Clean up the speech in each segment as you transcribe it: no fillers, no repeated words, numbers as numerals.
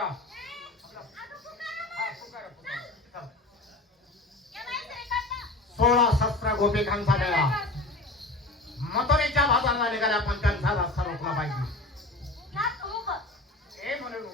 पुकारा. हा, पुकारा. 16 शस्त्र गोपिकांचा मेळा मथुरेच्या बाजाराला निघाल्या, पण त्यांचा रस्ता रोखला पाहिजे. हे म्हणून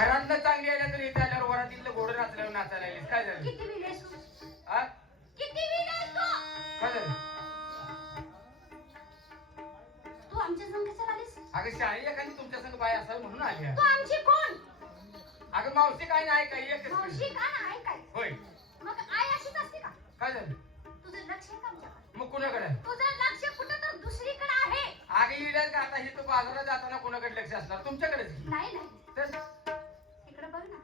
घरातलं चांगली आल्या तर इथे आल्यावर वरातीतलं घोडं नाचल्यावर नाचायला लागलीस. काय झालं? किती विलेस हा? किती विलेस काय झालं? तू आमच्या संग कशाला आलीस? अगं शाळी एखादी तुमच्या संग बाय असावी म्हणून आली आहे. तू आमची कोण? अगं मावशी काय नाही काय एकच मावशी का नाही काय? होय. मग आई अशीच असते का? काय झालं? तुझं लक्ष आहे का आमच्याकडे? मग कुणाकडे? तुझं लक्ष कुठं तर दुसरीकडे आहे. अगं इकडे का आता हे तो बाजारात जाताना कोणाकडे लक्ष असणार? तुमच्याकडेच की. नाही तर इकडे बघ ना.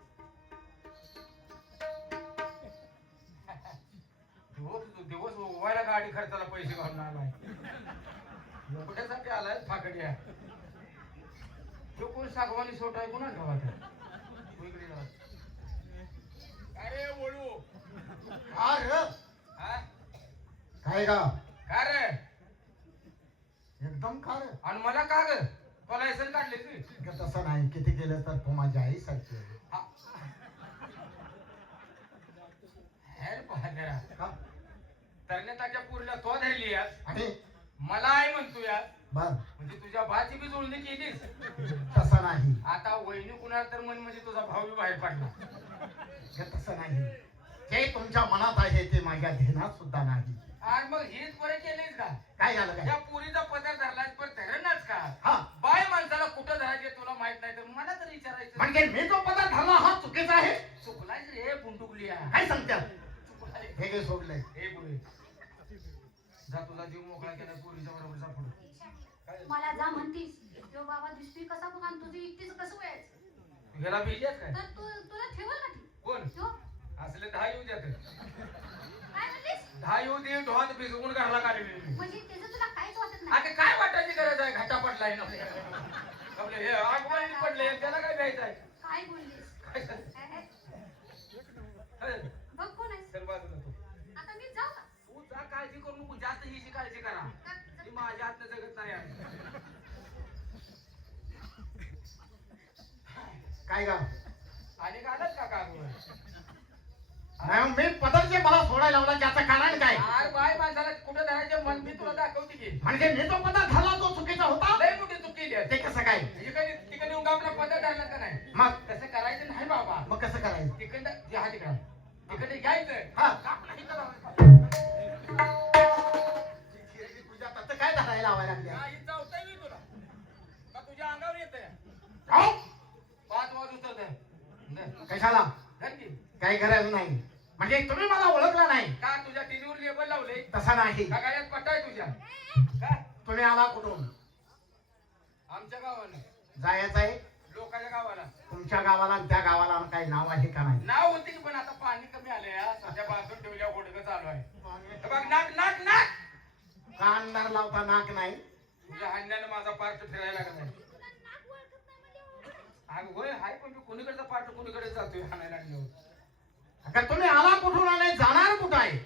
दिवस उभायला गाडी खर्चाला पैसे घालून आलाय. कुठ्यासाठी आलाय फाकड्या? तो कोण सागवानी सोट आहे कोणा गावात? अरे ओळू काय ग का रे? एकदम खा रे. आणि मला का ग? तुला लायसन काढले तू? तसं नाही, किती केलं तर तू माझी आई सारखी हेल्प हजरा का? तरण्याच्या पूर्ण तो धरली आणि मला आई म्हणतो या बर म्हणजे तुझ्या भाची बी जुळणी केलीस. तसं नाही. आता वहिनी कुणाला तर मन म्हणजे तुझा भाऊ बी बाहेर पडला. तसं नाही. जे तुमच्या मनात आहे ते माझ्या ध्यानात सुद्धा नाही. आणि मग हेच बरं केलेस का? काय झालं काय? या पुरीचा पदर धरलास पण धरणच का? हा बाय माणसाला कुठं धरायचे तुला माहित नाही तर मला तर विचारायचं. म्हणजे मी जो पदार्थ धरला हा चुकीचा आहे? चुकलायच रे बुंडुकली काय सांगतात? हे घे सोडलंय. हे पुढे जा, तुझा जीव मोकळा केला पुरीच्या बरोबर जा पुढे. मला जा म्हणतीस. तो बाबा दिसतोय कसा बघ आणि तुझी एकटीच कसं व्हायचं? ह्याला बिजल्यास काय? तर तुला ठेवल का ती? कोण? तो असले 10 येऊ द्या. काय म्हणलीस? 10 येऊ दे ढोहात भिजवून घरला काढले. म्हणजे त्याचं तुला काहीच वाटत नाही. आता काय वाटायची गरज आहे? घाटा पडलाय ना आपले हे आगवण पडले त्याला काय द्यायचं आहे? काय बोललीस? काय झालं? बघ कोण आहे? चल बाजूला तू. आता मी जाऊ का? तू जा, काळजी करू नको. जास्त हिची काळजी करा. ती माझ्या हातनं जगत नाही आहे. काय गा? आणि घालत का कागवर? नाही, मी पदार्थ मला सोडायला लावला त्याचं कारण काय? अरे बाय माणसाला कुठं धरायचे मन मी तुला दाखवते की. म्हणजे मी जो पदार्थ धरला तो चुकीचा होता? लय मोठी चूक केली आहे. ते कसं काय? तिकडे येऊन आपला पदर धरला का नाही? मग तसं करायचं नाही बाबा. मग कसं करायचं? तिकडं हा तिकडं तिकडे घ्यायचं. हा आपला हिथं लावायचं. तुझ्या तसं काय धरायला लावायला लागल्या? हा, हिथं होतंय मी तुला. का तुझ्या अंगावर येतंय? अहो, 5 वाजून तर धर. कशाला? धर की. काही गरज नाही. म्हणजे तुम्ही मला ओळखला नाही? का तुझ्या टीव्हीवर लेबल लावले? तसा नाही. का गाड्यात पट्टा आहे तुझ्या? काय? तुम्ही आला कुठून? आमच्या गावानं. जायचं आहे लोकांच्या गावाला. तुमच्या गावाला आणि त्या गावाला काही नाव आहे का नाही? नाव होते की पण आता पाणी कमी आलंय. सध्या बांधून ठेवल्या गोडगं चालू आहे. हे बघ नाक नाक नाक. कानदार लावता नाक नाही. तुझ्या हंड्यानं माझा पार्ट फिरायला लागलाय. तुला नाक ओळखत नाही म्हणजे अगं होय हाय पण मी कोणीकडचा पार्ट कोणीकडे जातोय हाणायला लागल्यावर. का तुम्ही आला कुठून आले? जाणार कुठं आहे?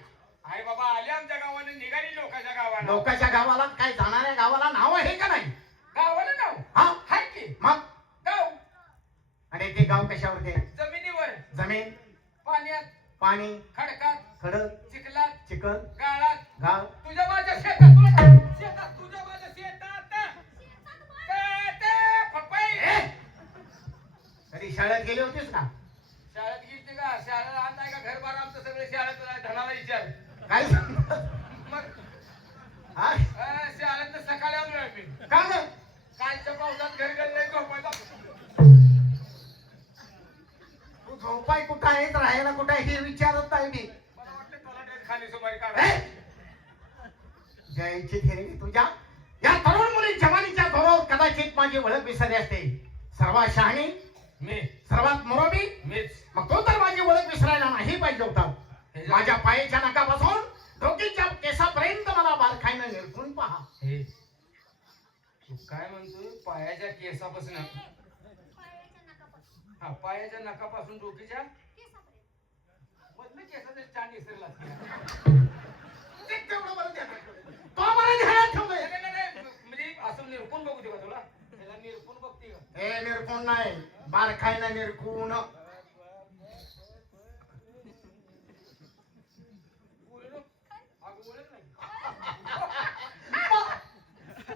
आई बाबा आले आमच्या गावाने निघाली लोकांच्या गावाला. लोकांच्या गावाला काय जाणाऱ्या गावाला नाव आहे का नाही? गावाला नाव हा हाय की. मग गाव आणि ते गाव कशावरती? जमिनीवर. जमीन, पाण्यात, पाणी, खडकात, खडक, चिखलात, चिखल, गाळात. गाव. तुझ्या माझ्या शेतात. तुला शेतात तुझ्या माझ्या शेतात. शेतात ते शाळेत गेली होतीस का? शाळेत गेलती का? शाळेला आत आहे का? घरबार आमचं सगळे शाळेत आहे. धनाला विचार. काय मग हा? शाळेत सकाळी आलोय आम्ही. का ग? कालच्या पावसात घर गेले झोपायला. तू झोपाय कुठं आहे राहायला कुठं आहे हे विचारत नाही मी. मला वाटतं तलाट्यात खाली सुमारी काढा. ए? जयची थेरवी तुझ्या या तरुण मुली जवानीच्या जोरावर कदाचित माझी ओळख विसरली असते. सर्वात शहाणी मी सर्वात मुरबी मीच. मग तो तर माझी ओळख विसरायला नाही पाहिजे होता. माझ्या पायाच्या नकापासून डोकीच्या केसापर्यंत मला बारखाईनं निरखून पहा. हे तू काय म्हणतोय? पायाच्या केसापासून. हा, पायाच्या नकापासून डोकीच्या मधलं केसाचं स्टँड विसरला. ते तेवढं बरं ध्यानात ठेव. तो मला ध्यानात ठेवलंय. म्हणजे असं निरपून बघू दे का तुला? त्याला निरपून बघते का? हे निरखून नाही बारखाईनं निरखून.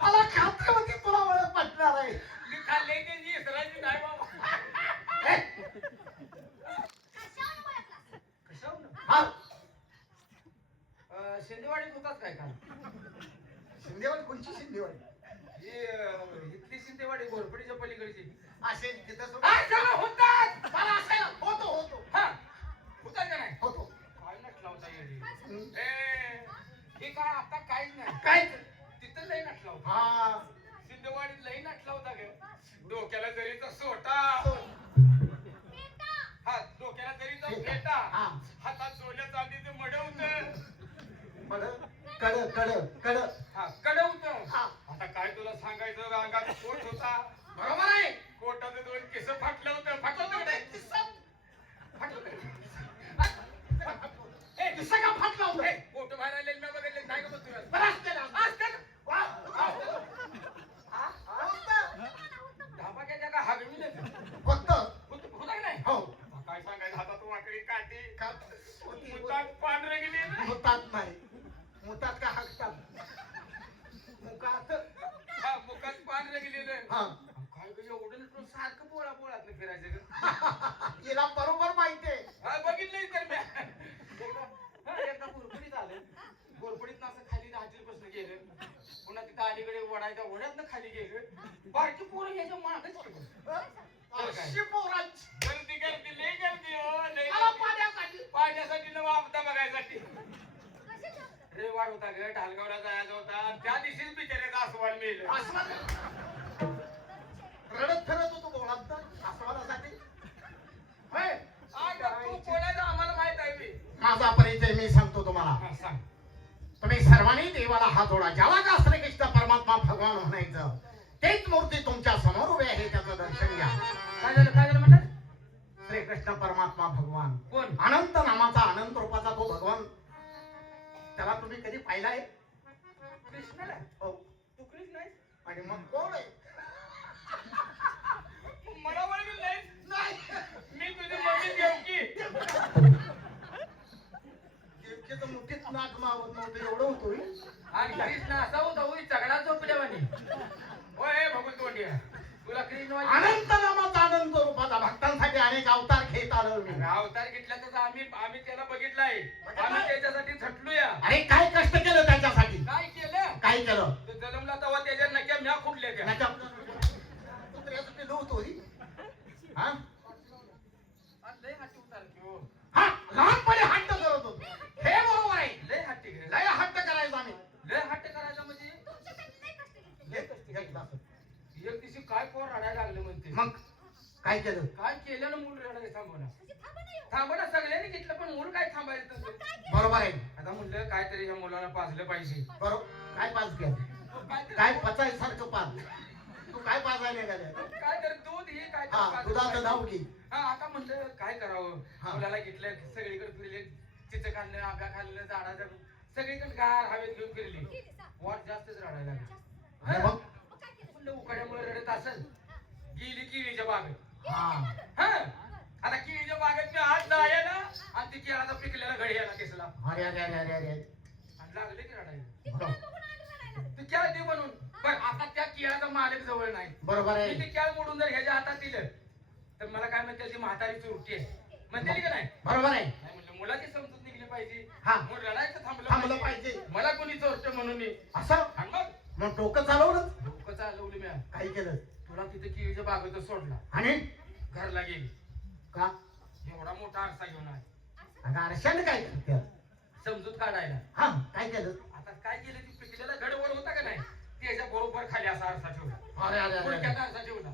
मला खात्री होती तुला ओळख पटणार आहे. मी खाल्ले ते जी इसरायची नाही बाबा. ए, कशावर? हा शिंदेवाडीत होताच काय काल? शिंदेवाडी कोणची शिंदेवाडी? ही इथली शिंदेवाडी घोरपडीच्या पलीकडची. असेल तिथं सुद्धा. हा, चला, होतात. मला असेल होतो हा, होतात का नाही? होतो. काय नटला होता येडी. हे काय आता काहीच नाही. काय तिथं लई नटला होता. हा शिंदेवाडीत लई नटला होता ग. डोक्याला जरीचा सोटा. हा, डोक्याला जरीचा फेटा. हा हातात सोन्या चांदीचं मड होतं. कड कड कड हा, कड होतं. हा. आता काय तुला सांगायचं? अंगात कोट होता. बरोबर आहे. कोटाचं 2 केस फाटलं होतं. फाटलं होतं का नाही? फाटलं होतं. ए, दिसं का फाटला होता? ए, कोट बाहेर आलेलं मी बघितले नाही का बघ तुला? बरं असतं ना. असतं. वा, असतं. हा? होतं. धाबाक्याच्या का हागवी देत होतं. होतं का नाही? हो. काय सांगायचं? हातात वाकडी काठी. का- होती. मुतात पांढरे गेली. मुतात नाही मुतात का हाकतात मुकात. हा, मुखात पांढरे गेलेलं. हा काय ग एवढं नटून सारखं पोळा पोळात फिरायचं ग? हिला बरोबर माहितीये. हा, बघितलंय तर मी. एकदा घोरपडीत आलं. घोरपडीत असं खाली राहतील गेलं. पुन्हा तिथं अलीकडे वडायच्या ओढ्यातनं खाली गेलं. बारकी पोरं याच्या मागच अशी पोरांची. गर्दी गर्दी लई गर्दी हो, लई मला गर्दी. पाण्यासाठी. पाण्यासाठी न वापता बघायसाठी. रेवाड होता ग, ढालगावला जायचा होता. त्या दिवशीच बिचाऱ्याचा आसवान मिळलं. आसमान. रडत फिरत होतो बोळात आसमानासाठी. होय. तू बोलायचं आम्हाला माहित आहे बे. माझा परिचय मी सांगतो तुम्हाला. हा, सांग. तुम्ही सर्वांनी देवाला हात जोडा. ज्याला का श्रीकृष्ण परमात्मा भगवान म्हणायचं तेच मूर्ती तुमच्या समोर उभी आहे. त्याचं दर्शन घ्या. काय झालं म्हणतात? श्रीकृष्ण परमात्मा भगवान कोण? अनंत नामाचा अनंत रूपाचा तो भगवान. त्याला तुम्ही कधी पाहिलाय? कृष्णाला? हो. तू कृष्ण आहेस? आणि मग कोण आहे? मला ओळखलं नाहीस? मी तुझी मम्मी देवकी. देवकीचं मुठीत नाक मावत नव्हतं एवढं होतो. आणि कृष्ण असा होता होई चगडा झोपल्यावानी. होय बघून तोंडिया. तुला कृष्ण अनंत नामाचा अनंत रूपाचा भक्तांसाठी अनेक अवतार घेत आलो मी. अवतार घेतला तर आम्ही त्याला बघितलाय. आम्ही त्याच्यासाठी झटलूया. अरे काय कष्ट केलं त्याच्यासाठी? काय केलं? काय केलं? तो जन्मला तेव्हा त्याच्या नक्या म्या खुडल्या त्या. त्याच्या कुत्र्याचं पिल्लू होतो ही. हा लय हाती उतारली हो. हा लहानपणी हट्ट करत होतो. हे बरोबर आहे. लय हाती घे. लय हट्ट करायचा आम्ही. लय हट्ट करायचा म्हणजे एक दिवशी काय पोर रडायला लागले म्हणते. मग काय केलं? काय केलं ना मूल रडायला थांबवणार. थांबवणार सगळ्यांनी घेतलं पण मूल काय थांबायचं तसं? बरोबर आहे. आता म्हणलं काहीतरी ह्या मुलाला पाजलं पाहिजे. बरोबर. काय पाच केलं? काहीतरी- काय पचायसारखं पाच. तू काय पाजायला निघाले? काहीतरी दूध हे काय हा दुधाचं नाव घे. हा, आता म्हणलं काय करावं. हा. मुलाला घेतलं सगळीकडे फिरले. चिचं खाल्लं आंबा खाल्लं झाडाचं सगळीकडे गार हवेत घेऊन फिरली. वाट जास्तच रडायला लागली. आणि मग म्हणलं उकाड्यामुळे रडत असेल. गेली केळीच्या बागेत. हा हा, आता केळीच्या बागेत मी आज जायला आणि ती केळाचा पिकलेला घडी यायला केसला अरे अरे अरे अरे अरे आणि लागले की रडायला. बरोबर. ती केळ दे बनवून. पण आता त्या केळाचा मालक जवळ नाही. बरोबर मी आहे. ते केळ मोडून जर ह्याच्या हातात दिलं तर तर मला काय म्हणते ती म्हातारी चोरटी आहे म्हणते का नाही? बरोबर आहे. नाही म्हणलं मुलाची समजूत निघली पाहिजे. हा. मग रडायचं थांबलं थांबलं पाहिजे. मला कोणी चोरट म्हणून मी असं आणि मग डोकं चालवलं. डोकं चालवलं मी. काय केलं? तुला तिथे केळीच्या बागेत सोडला आणि घरला गेली. का? एवढा मोठा आरसा घेऊन आहे अगं आरशाने काय करते? समजूत काढायला. हा काय केलं? आता काय केलं ती पिकलेला गडवर होता का नाही त्याच्या बरोबर खाली असा आरसा ठेवला. अरे अरे अरे पुढच्यात आरसा ठेवला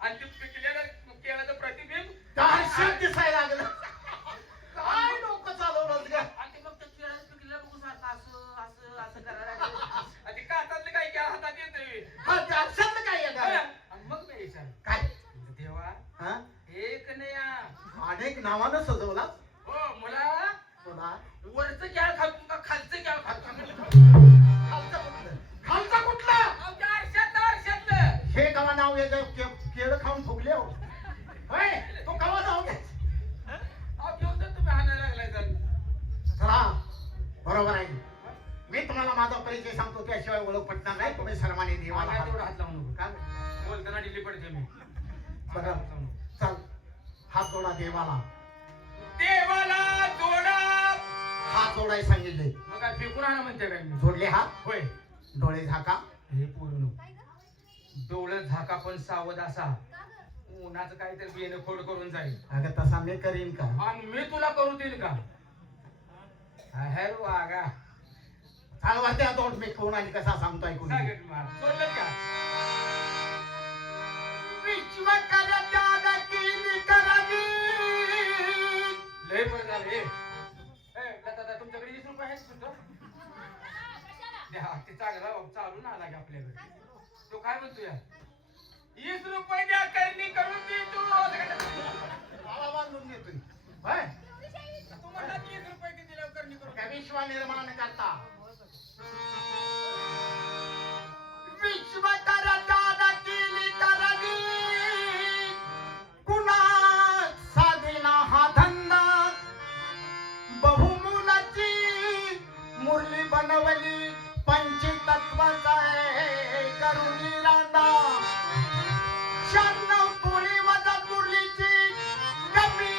आणि ते पिकलेलं केळाचं प्रतिबिंब त्या आरशात दिसायला लागलं. काय डोकं चालवलं ग? आणि ते मग त्या केळाचं पिकलेलं बघून सारखं असं असं असं करायला लागलं. आणि ते कातातलं काही केळं हातात येतोय. हा त्या आरशातलं काय आहे का? आणि मग मी विचार काय? देवा हा? एक नाही हा. अनेक नावानं सजवला. हो मला कोणा? वरचं केळ खातो का खालचं केळ खातो म्हणलं. खालचा कुठलं? खालचा कुठला? अहो, त्या आरशातलं हे कवा नाव येतं? केळं खाऊन फुगले हो. होय? तो कवा नाव घ्यायचं? अहो, घेऊन तर तुम्ही हाणायला लागलाय तर. चला बरोबर आहे. मी तुम्हाला माझा परिचय सांगतो त्याशिवाय ओळख पटणार नाही. तुम्ही सर्वांनी देवाला मला हात- तेवढं हात लावू नको. काय? बोलताना डिली पडते मी. बरं. चल हात जोडा देवाला. देवाला जोडा. हात जोडाय सांगितले. मग काय फेकून आणा म्हणते काय मी? जोडले हात. होय. डोळे झाका. हे पूर्ण डोळं झाका पण सावध असा. उन्हाचं काहीतरी बेन खोड करून जाईल. अगं तसा मी करीन का? आणि मी तुला करू देईल का? अहे वागा. चालवा त्या दोन मी कोण आणि कसा सांगतो ऐकून घे. सांगत मार. सोडलं का? विश्व करत्या केली करणी. लय बरं झालं हे. दादा तुमच्याकडे 20 रुपये आहेत सुद्धा? द्या ते चालून आला की आपल्याकडे. तो काय म्हणतो या 20 रुपये द्या करणी करून दे तू. मला बांधून देतोय. होय? तू म्हणला 20 रुपये किती दिल्यावर करणी करून त्या विश्व निर्माण करता विश्व करत्या केली करणी. कुणा साधेना हा धंदा. बहुमुलाची मुरली बनवली पंचतत्वाचा करुणी रांदा. 96 तोळी वजा मुरलीची कमी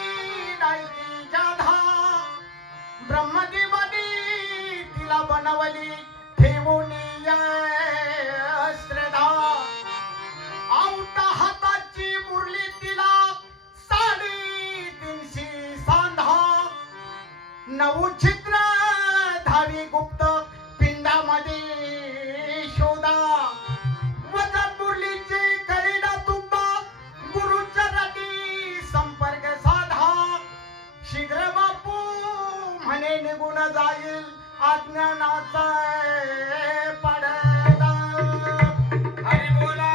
नाही ती जाधा. ब्रह्मदेवानी तिला बनवली ठेवून श्रद्धा. आवटा हाताची मुरली तिला 350 सांधा. 9 छिद्र 10 गुप्त पिंडामध्ये शोधा. वजन मुरलीचे कलेला तुंबा गुरुचरणी संपर्क साधा. शीघ्र बापू म्हणे निघून जाईल अज्ञानाचा पडदा. हरी बोला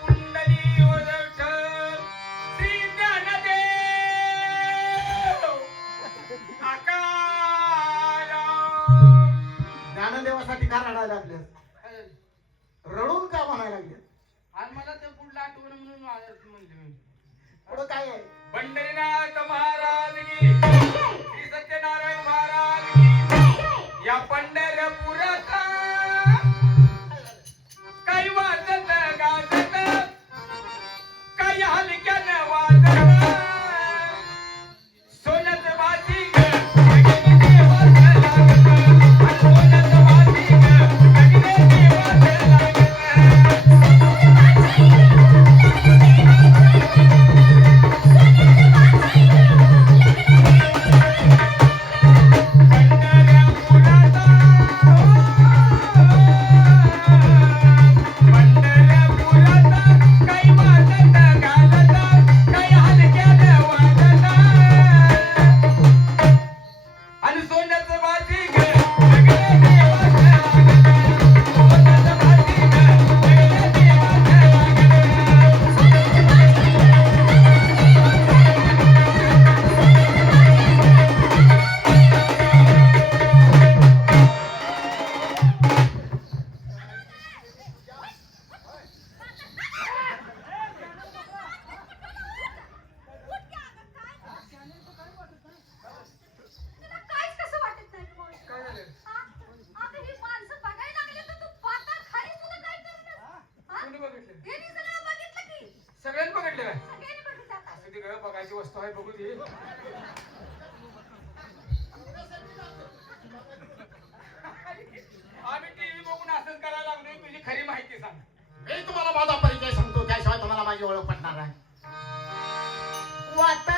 कुंडली ओझरठ श्री ज्ञानदेव आकारा. ज्ञानदेवासाठी का रडायला लागले? रडून का म्हणायला लागले? आणि मला ते पुढलं आठवण म्हणून म्हणले मी. पुढं काय आहे? पंढरीनाथ महाराज की श्री सत्यनारायण महाराज की. या पंढरपुरात काही वाजत गाजत काही हलक्यानं वाजत सोन्याचं वाजिंग अगदी देवाचं लागत. आणि सोन्याचं वाजिंग अगदी देवाचं लागत. पंढरपुरात बघायची वस्तू आहे बघू दे. आम्ही टीव्ही बघून असंच करायला लागलोय. तुझी खरी माहिती सांग. मी तुम्हाला माझा परिचय सांगतो त्याशिवाय तुम्हाला माझी ओळख पटणार नाही. वाटत